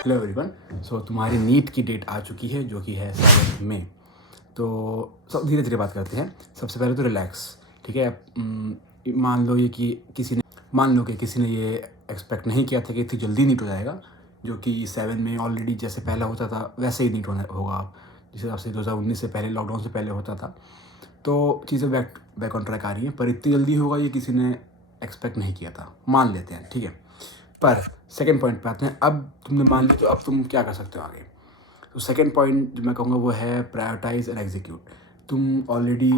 Hello everyone. सो तुम्हारी NEET की date आ चुकी है जो कि है 7 मई। तो सब धीरे धीरे बात करते हैं। सबसे पहले तो रिलैक्स, ठीक है। मान लो कि किसी ने ये एक्सपेक्ट नहीं किया था कि इतनी जल्दी नीट हो जाएगा, जो कि 7 में ऑलरेडी जैसे पहला होता था वैसे ही नीट होगा। जिस हिसाब से 2019 से पहले, लॉकडाउन से पहले होता था, तो चीज़ें बैक बैक ऑन ट्रैक आ रही हैं। पर इतनी जल्दी होगा ये किसी ने एक्सपेक्ट नहीं किया था, मान लेते हैं, ठीक है। पर सेकंड पॉइंट पे आते हैं। अब तुमने मान लिया, तो अब तुम क्या कर सकते हो आगे। तो सेकंड पॉइंट जो मैं कहूँगा वो है प्रायोरिटाइज एंड एग्जीक्यूट। तुम ऑलरेडी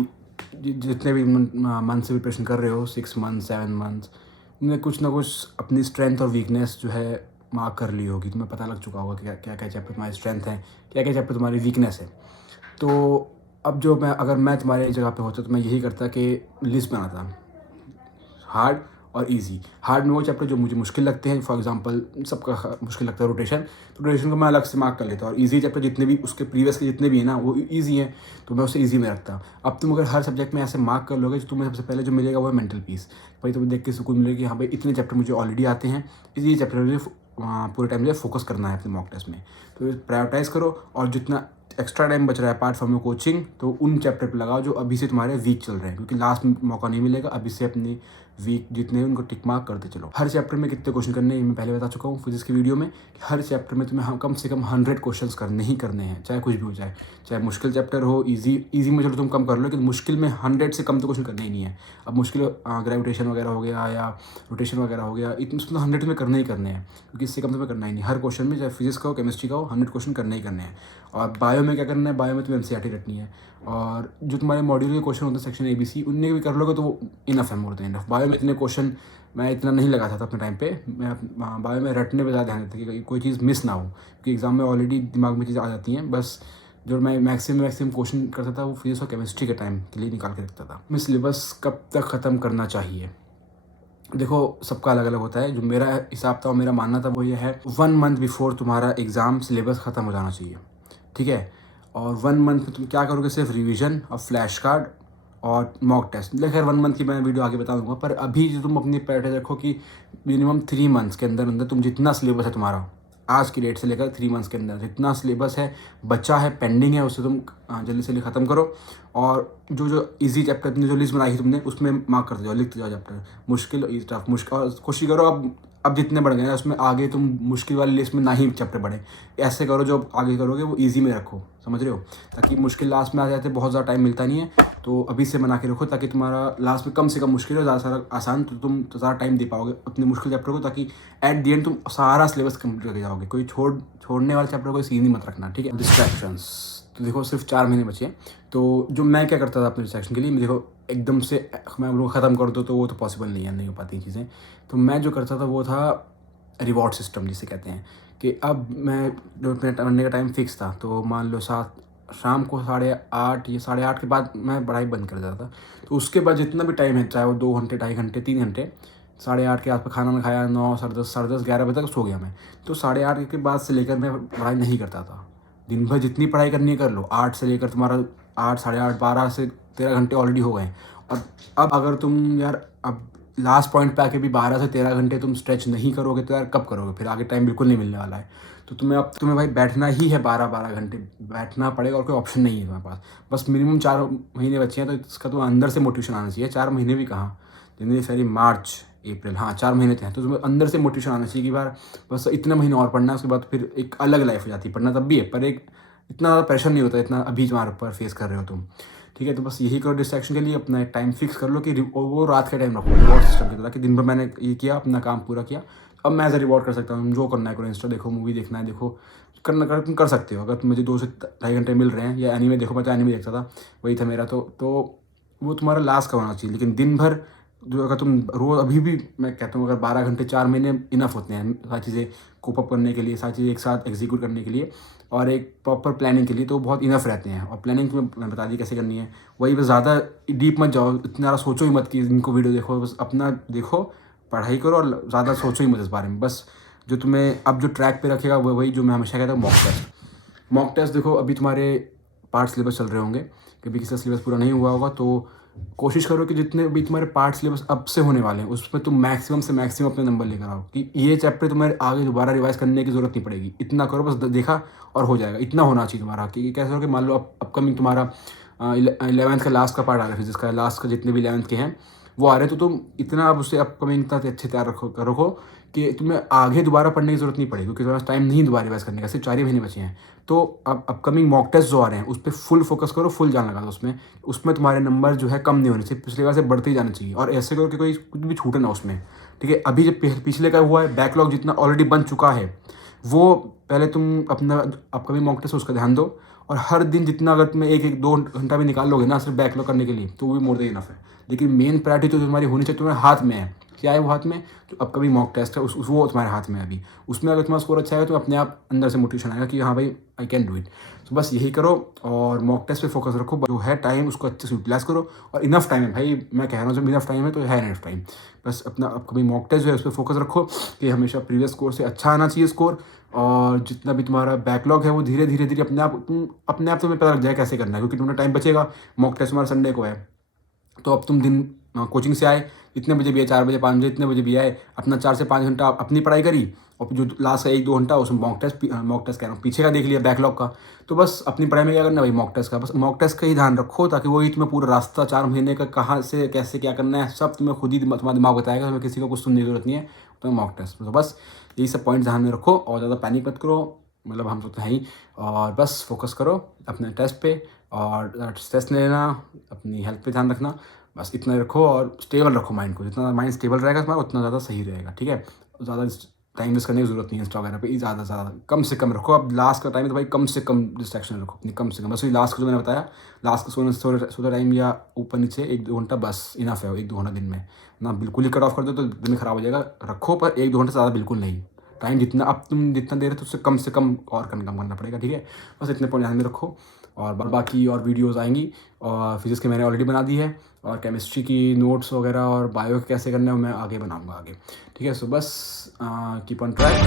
जितने भी मंथ से प्रिपरेशन कर रहे हो, 6 मंथ 7 मंथ, तुमने कुछ ना कुछ अपनी स्ट्रेंथ और वीकनेस जो है मार्क कर ली होगी। तुम्हें पता लग चुका होगा कि क्या क्या चैप्टर तुम्हारी स्ट्रेंथ है, क्या क्या चैप्टर तुम्हारी वीकनेस है। तो अब अगर मैं तुम्हारी जगह पे होता तो मैं यही करता कि लिस्ट बनाता, हार्ड और इजी। हार्ड में वो चैप्टर जो मुझे मुश्किल लगते हैं, फॉर एग्जांपल सबका मुश्किल लगता है रोटेशन, तो रोटेशन को मैं अलग से मार्क कर लेता हूँ। और इजी चैप्टर जितने भी उसके प्रीवियस के जितने भी हैं ना, वो इजी हैं, तो मैं उसे इजी में रखता हूँ। अब तुम अगर हर सब्जेक्ट में ऐसे मार्क कर लोगे तो तुम्हें सबसे पहले जो मिलेगा वो है मेंटल पीस। भाई तुम्हें देख के सुकून मिलेगा कि हाँ भाई इतने चैप्टर मुझे ऑलरेडी आते हैं, इसी चैप्टर मुझे पूरे टाइम मुझे फोकस करना है अपने मॉक टेस्ट में। तो प्रायोरिटाइज करो, और जितना एक्स्ट्रा टाइम बच रहा है अपार्ट फ्रॉम योर कोचिंग, तो उन चैप्टर पे लगाओ जो अभी से तुम्हारे वीक चल रहे हैं, क्योंकि लास्ट में मौका नहीं मिलेगा। अभी से अपनी वीक जितने हैं उनको टिक मार्क करते चलो। हर चैप्टर में कितने क्वेश्चन करने हैं मैं पहले बता चुका हूँ फिजिक्स की वीडियो में, कि हर चैप्टर में तुम्हें कम से कम 100 क्वेश्चन करने ही करने हैं, चाहे कुछ भी हो जाए। चाहे मुश्किल चैप्टर हो, ईजी में चलो तुम कम कर लो, लेकिन मुश्किल में 100 से कम तो क्वेश्चन करने ही नहीं है। अब मुश्किल ग्रेविटेशन वगैरह हो गया या रोटेशन वगैरह हो गया, इतने उसमें 100 में करने ही करने हैं, क्योंकि इससे कम तुम्हें करना ही नहीं। हर क्वेश्चन में, चाहे फिजिक्स का हो केमिस्ट्री का हो, 100 क्वेश्चन करने ही करने हैं। और बायो में क्या करना है, बायो में तुम्हें एनसीईआरटी रटनी है। और जो तुम्हारे मॉड्यूल के क्वेश्चन होते हैं सेक्शन ABC, उनने भी कर लोगे तो वो इनफ है, मोर देन इनफ। बायो में इतने क्वेश्चन मैं इतना नहीं लगाता था अपने टाइम पे। मैं बायो में रटने पर ज़्यादा ध्यान देता कि कोई चीज़ मिस ना हो, क्योंकि एग्जाम में ऑलरेडी दिमाग में चीज़ें आ जाती हैं। बस जो मैं मैक्सिमम क्वेश्चन करता था वो फिजिक्स और केमिस्ट्री के टाइम के लिए निकाल के रखता था। मैं सिलेबस कब तक ख़त्म करना चाहिए, देखो सबका अलग अलग होता है। जो मेरा हिसाब था और मेरा मानना था वो ये है, 1 मंथ बिफोर तुम्हारा एग्ज़ाम सिलेबस ख़त्म हो जाना चाहिए, ठीक है। और 1 मंथ में तुम क्या करोगे, सिर्फ रिवीजन और फ्लैश कार्ड और मॉक टेस्ट। लेकिन खैर 1 मंथ की मैं वीडियो आगे बता दूंगा। पर अभी जो तुम अपनी प्रायोरिटी रखो कि मिनिमम 3 मंथ्स के अंदर अंदर तुम जितना सिलेबस है तुम्हारा आज की डेट से लेकर 3 मंथ्स के अंदर जितना सिलेबस है बचा है, पेंडिंग है, उसे तुम जल्दी से जल्दी ख़त्म करो। और जो जो इजी चैप्टर अपनी जो लिस्ट बनाई थी तुमने, उसमें मार्क करते जाओ, लिखते जाओ चैप्टर मुश्किल टफ मुश्किल। और कोशिश करो अब जितने बढ़ गए हैं उसमें आगे तुम मुश्किल वाली लिस्ट में ना ही चैप्टर बढ़े। ऐसे करो जो आगे करोगे वो इजी में रखो, समझ रहे हो, ताकि मुश्किल लास्ट में आ जाते, बहुत ज़्यादा टाइम मिलता नहीं है। तो अभी से बना के रखो ताकि तुम्हारा लास्ट में कम से कम मुश्किल हो, ज़्यादा सारा आसान, तो तुम ज़्यादा टाइम दे पाओगे अपने मुश्किल चैप्टर को, ताकि एट दी एंड तुम सारा सिलेबस कंप्लीट करके जाओगे। कोई छोड़ने वाला चैप्टर कोई सीन ही मत रखना, ठीक है। डिस्ट्रैक्शंस, तो देखो सिर्फ 4 महीने बचे हैं। तो जो मैं क्या करता था अपने डिस्ट्रैक्शन के लिए, देखो एकदम से मैं उनको ख़त्म कर दूँ तो वो तो पॉसिबल नहीं है, नहीं हो पाती चीज़ें। तो मैं जो करता था वो था रिवॉर्ड सिस्टम, जिसे कहते हैं कि अब मैं जो अपने पढ़ने का टाइम फिक्स था, तो मान लो शाम को 8:30 या 8:30 के बाद मैं पढ़ाई बंद कर देता था। तो उसके बाद जितना भी टाइम है, चाहे वो 2 घंटे 2.5 घंटे 3 घंटे, 8:30 के आसपास खाना मैं खाया, 9 साढ़े दस 11 बजे तक सो गया मैं। तो 8:30 के बाद से लेकर मैं पढ़ाई नहीं करता था। दिन भर जितनी पढ़ाई करनी है कर लो, 8 से लेकर तुम्हारा 8 8:30 12 से 13 घंटे ऑलरेडी हो गए। और अब अगर तुम यार अब लास्ट पॉइंट पे आके भी 12 से 13 घंटे तुम स्ट्रेच नहीं करोगे तो यार कब करोगे, फिर आगे टाइम बिल्कुल नहीं मिलने वाला है। तो तुम्हें भाई बैठना ही है, 12 घंटे बैठना पड़ेगा, और कोई ऑप्शन नहीं है तुम्हारे पास। बस मिनिमम 4 महीने बचे हैं, तो इसका तुम्हें अंदर से मोटिवेशन आना चाहिए। 4 महीने भी कहाँ, जनवरी फरवरी मार्च अप्रैल, हाँ 4 महीने थे, तो तुम्हें अंदर से मोटिवेशन आना चाहिए कि बार बस इतने महीने और पढ़ना है, उसके बाद फिर एक अलग लाइफ हो जाती है। पढ़ना तब भी है, पर एक इतना ज़्यादा प्रेशर नहीं होता इतना अभी तुम्हारे ऊपर फेस कर रहे हो तुम, ठीक है। तो बस यही करो डिस्ट्रैक्शन के लिए, अपना एक टाइम फिक्स कर लो कि वो रात का टाइम रखो रिवॉर्ड सिस्टम की तरह, कि दिन भर मैंने ये किया, अपना काम पूरा किया, अब मैं एज अ रिवॉर्ड कर सकता हूँ। जो करना है करो, इंस्टा देखो, मूवी देखना है देखो, तुम कर सकते हो। अगर मुझे 2 से 2.5 घंटे मिल रहे हैं, या एनीमे देखो, मैं तो एनीमे देखता था, वही था मेरा। तो वो तुम्हारा लास्ट का होना चाहिए। लेकिन दिन भर जो अगर तुम रोज़, अभी भी मैं कहता हूँ अगर 12 घंटे 4 महीने इनफ होते हैं सारी चीज़ें कोप अप करने के लिए, सारी चीज़ें एक साथ एग्जीक्यूट करने के लिए, और एक प्रॉपर प्लानिंग के लिए, तो बहुत इनफ रहते हैं। और प्लानिंग तुम्हें मैं बता दी कैसे करनी है। वही बस ज़्यादा डीप मत जाओ, इतना ज़्यादा सोचो ही मत कि इनको वीडियो देखो, बस अपना देखो, पढ़ाई करो, और ज़्यादा सोचो ही मत इस बारे में। बस जो तुम्हें अब जो ट्रैक पे रखेगा वो वही जो मैं हमेशा कहता हूँ, मॉक टेस्ट देखो, अभी तुम्हारे पार्ट सिलेबस चल रहे होंगे, कभी किसी का सिलेबस पूरा नहीं हुआ होगा, तो कोशिश करो कि जितने भी तुम्हारे पार्ट सिलेबस अब से होने वाले हैं उसमें तुम मैक्सिमम से मैक्सिमम अपने नंबर लेकर आओ कि ये चैप्टर तुम्हारे आगे दोबारा रिवाइज करने की ज़रूरत नहीं पड़ेगी। इतना करो बस, देखा और हो जाएगा, इतना होना चाहिए तुम्हारा। कि कैसे हो कि मान लो अपकमिंग तुम्हारा 11th का लास्ट का पार्ट आ रहा है, फिजिक्स का लास्ट का जितने भी 11th के हैं वो आ रहे हैं, तो तुम इतना अब उससे अपकमिंग इतना अच्छे तैयार रखो कि तुम्हें आगे दोबारा पढ़ने की ज़रूरत नहीं पड़ेगी, क्योंकि तुम्हारे पास टाइम नहीं दोबारा रिवाइज करने का, सिर्फ 4 ही महीने बचे हैं। तो अब अपकमिंग मॉक टेस्ट जो आ रहे हैं उस पर फुल फोकस करो, फुल जान लगा दो उसमें। उसमें तुम्हारे नंबर जो है कम नहीं होने चाहिए, पिछले बार से बढ़ते ही जाना चाहिए। और ऐसे करो कि कोई कुछ भी छूटे ना उसमें, ठीक है। अभी जब पिछले का हुआ है, बैकलॉग जितना ऑलरेडी बन चुका है वो पहले तुम अपना अपकमिंग मॉक टेस्ट उसका ध्यान दो। और हर दिन जितना अगर तुम्हें 1-2 घंटा भी निकाल लोगे ना सिर्फ बैकलॉग करने के लिए, तो वो भी मोर देन इनफ है। लेकिन मेन प्रायोरिटी तो तुम्हारी होनी चाहिए, तुम्हारे हाथ में है। क्या है वो हाथ में? जो अपकमिंग मॉक टेस्ट है वो तुम्हारे हाथ में है अभी। उसमें अगर तुम्हारा स्कोर अच्छा है तो अपने आप अंदर से मोटिवेशन आएगा कि हाँ भाई आई कैन डू इट। तो बस यही करो और मॉक टेस्ट पे फोकस रखो। जो है टाइम उसको अच्छे से यूटिलाइज करो, और इनफ टाइम है भाई, मैं कह रहा हूँ जब इनफ टाइम है तो है इनफ टाइम। बस अपना अपकमिंग मॉक टेस्ट जो है उस पर फोकस रखो कि हमेशा प्रीवियस स्कोर से अच्छा आना चाहिए स्कोर। और जितना भी तुम्हारा बैकलॉग है वो धीरे धीरे अपने आप तुम्हें पता लग जाए कैसे करना है, क्योंकि तुम्हें टाइम बचेगा। मॉक टेस्ट तुम्हारा संडे को है, तो अब तुम दिन कोचिंग से आए, इतने बजे भी आए, 4 बजे 5 बजे इतने बजे भी आए, अपना 4 से 5 घंटा अपनी पढ़ाई करी, और जो लास्ट का 1-2 घंटा उसमें मॉक टेस्ट कह रहा हूँ पीछे का देख लिया बैकलॉग का। तो बस अपनी पढ़ाई में क्या करना है भाई, मॉक टेस्ट का, बस मॉक टेस्ट का ही ध्यान रखो, ताकि वही तुम्हें पूरा रास्ता 4 महीने का कहाँ से कैसे क्या करना है सब तुम्हें खुद ही तुम्हारा दिमाग बताएगा। तुम्हें किसी को कुछ सुनने की जरूरत नहीं है, तो मॉक टेस्ट। तो बस यही सब पॉइंट ध्यान में रखो और ज़्यादा पैनिक मत करो, मतलब हम तो है ही। और बस फोकस करो अपने टेस्ट पे, और स्ट्रेस नहीं लेना, अपनी हेल्थ पे ध्यान रखना, बस इतना रखो। और स्टेबल रखो माइंड को, जितना माइंड स्टेबल रहेगा तुम्हारा उतना ज़्यादा सही रहेगा, ठीक है। ज़्यादा टाइम वेस्ट करने की जरूरत नहीं है इंस्टा वगैरह पे, ज़्यादा कम से कम रखो। अब लास्ट का टाइम है तो भाई कम से कम डिस्ट्रैक्शन रखो अपनी, कम से कम। बस लास्ट का जो मैंने बताया, लास्ट का सोने टाइम या ऊपर नीचे 1-2 घंटा बस इनफ है। 1-2 घंटा दिन में ना, बिल्कुल ही कट ऑफ कर दो तो दिन खराब हो जाएगा। रखो पर 1-2 घंटे से ज़्यादा बिल्कुल नहीं। टाइम जितना अब तुम जितना दे रहे हो उससे कम से कम और कम करना पड़ेगा, ठीक है। बस इतने पॉइंट ध्यान में रखो। और बाकी और वीडियोस आएंगी, और फिजिक्स की मैंने ऑलरेडी बना दी है, और केमिस्ट्री की नोट्स वगैरह और बायो के कैसे करना है मैं आगे बनाऊंगा आगे, ठीक है। सो बस कीप ऑन ट्रैक।